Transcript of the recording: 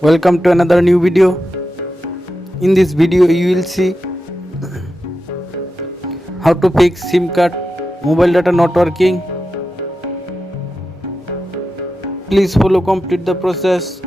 Welcome to another new video. In this video you will see how to fix SIM card mobile data not working. Please follow complete the process.